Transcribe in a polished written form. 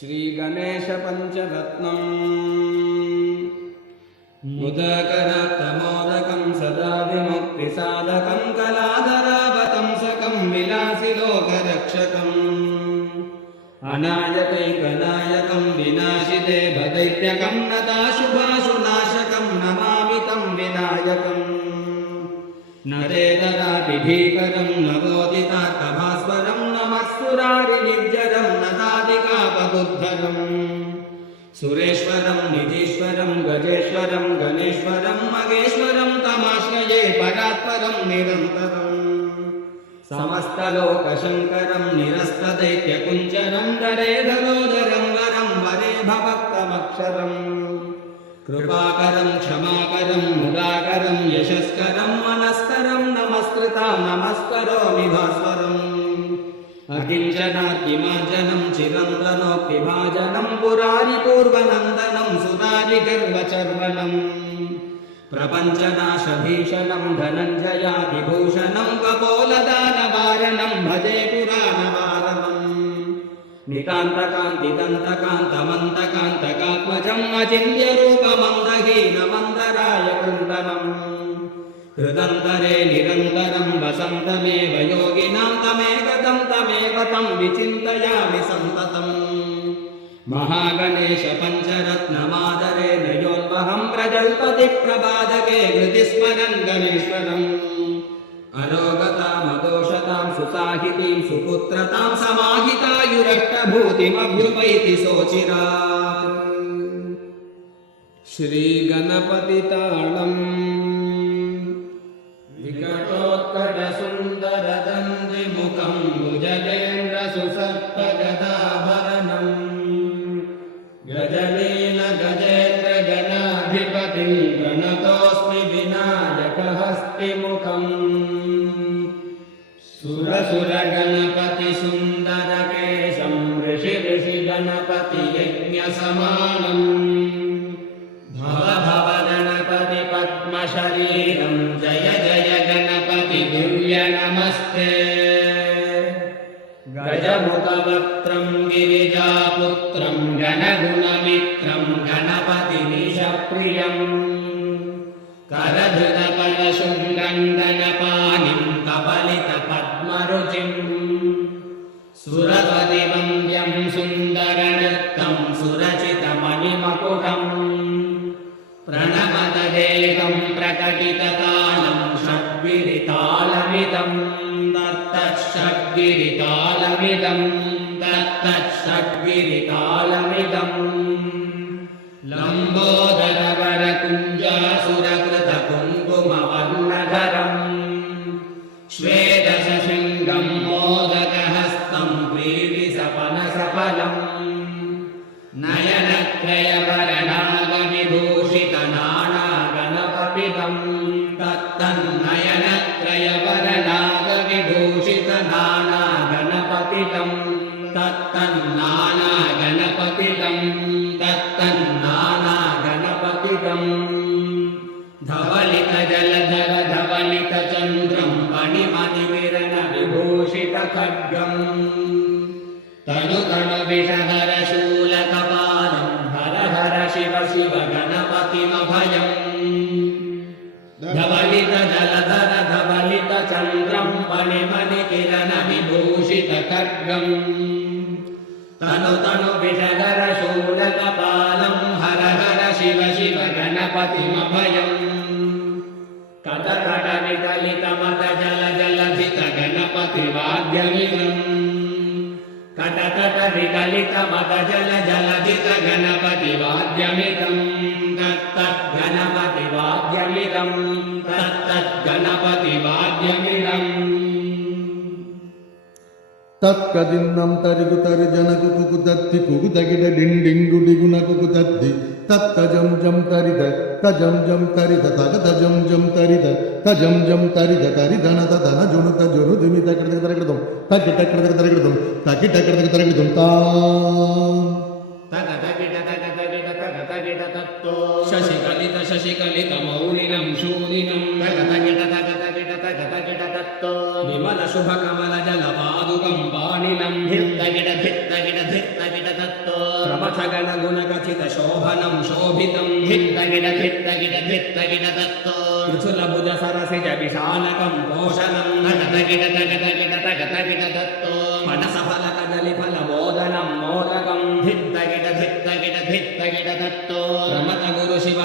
श्रीगणेशपञ्चरत्नम् मुदकरत्नमोदकं सदा विमुक्तिसाधकं कलाधरावतंसकं विलासिलोकरक्षकम् अनायकैकनायकं विनाशिदेवदैत्यकं नताशुभाशुनाशकं नमामि तं विनायकम् न तेतरापि भीकरं नवोदितार्थभास्वरं नमःसुरारिनिर्जरं नतादिकापदुद्धरम् सुरेश्वरं निधीश्वरं गजेश्वरं गणेश्वरं मगेश्वरं तमाश्रये परात्परं निरन्तरम् समस्तलोकशङ्करं निरस्तदैत्यकुञ्जरं दरेधरोदरं वरं वरे भवक्तमक्षरम् कृपाकरं क्षमाकरं मुदाकरं यशस्करं मनस्करं नमस्कृतां नमस्करोमि भास्वरम् अकिञ्चनार्तिमार्जनं चिरन्तनोक्तिभाजनं पुरारिपूर्वनन्दनं सुरारिगर्वचर्वणम् प्रपञ्चनाशभीषणं धनञ्जयादिभूषणं कपोलदानवारणं भजे पुराणवारणम् नितान्तकान्तिदन्तकान्तमन्तकान्तकात्मजम् अचिन्त्यरूपमन्दहीनमन्दरायकृन्दनम् हृदन्तरे निरन्तरं वसन्तमेव योगिनां तमेकदं तमेव तं विचिन्तयामि सन्ततम् महागणेश पञ्चरत्नमादरेण योन्वहं प्रजल्पतिप्रबाधके हृदिस्मरन् गणेश्वरम् अरोगतामदोषतां सुसाहितीं सुपुत्रतां समाहितायुरष्टभूतिमभ्युपैति सोचिरात् श्रीगणपतिताळम् विकटोत्कटसुन्दरदन्तिमुखं भुजगेन्द्रसुसर्पगदाभरणम् गजनीलगजेन्द्रगणाधिपतिं प्रणतोऽस्मि विनायकहस्तिमुखम् सुरसुरगणपतिसुन्दरकेशं ऋषिगणपतियज्ञसमानम् भव गणपति पद्मशरीरं जय जय गणपति दिव्य नमस्ते गजमुखवक्त्रं गिरिजापुत्रं गणगुणमित्रं गणपतिमीशप्रियम् करधृतकलशुण्डं गणपानिं कपलितपद्मरुचिं सुरपतिवन्द्यं सुन्दरनृत्तं सुरचितमणिमकुटम् प्रणमतदेकं प्रकटिततालं षड्गिरितालमिदं दत्तषड्गिरितालमिदं दत्तषड्गिरितालमिदं लम्बोदरवरकुञ्जासुरकृतकुङ्कुमवर्णधरम् श्वेतशृङ्गं मोदकहस्तं प्रीतिसपनसफलम् नयनत्रयवरनागविभूषितनानागणपतितं तत्तन्नयनत्रयवरनागविभूषितनानागणपतितं तत्तन्नानागणपतितं तत्तन्नानागणपतितं धवलितजलधर धवलितचन्द्रं मणिमणिविरणविभूषितखड्गम् तनुतनुविषहरशूलकपालं हर हर शिव शिव गणपतिमभयम् धवलितजलधर धवलितचन्द्रं मणिमणिकिरणविभूषितखड्गम् तनुतनुविषहरशूलकपालं हर हर शिव शिव गणपतिमभयम् कटकटविकलितमतजलजलधितगणपतिवाद्यमिदम् कटकटविकलितमतजलजलधितगणपतिवाद्यमिदं तत्तद्गणपतिवाद्यमिदं तत्तद्गणपतिवाद्यमिदम् तत्कदिन्नं तरिगु तर्जनकु कुकुतत्ति कुकुतगिड डिंडिंगु डिगुनकु कुतत्ति तत्तजं जं तरिद तजं जं तरिद तगतजं जं तरिद तजं जं तरिद तरिदन तदन जुनुत जुनुदिमि तकटकटकटकटं तकिटकटकटकटकटं तकिटकटकटकटं ता तगतगिटतगतगिटतगतगिटतत्तो शशिकलित शशिकलित मौलिनं शूलिनं तगतगिटतगतगिटतगतगिटतत्तो तत्तो विमल शुभ कमल जल पादुकं पाणिनं धित्त गिड तत्तो प्रमथ गण गुण कथित शोभनं शोभितं धित्त गिड तत्तो त्रिशूल भुज सरसिज विशालकं पोषणं तगत गिड तत्तो मनस फल कदलि फल मोदनं मोदकं धित्त गिड तत्तो प्रमथ गुरु शिव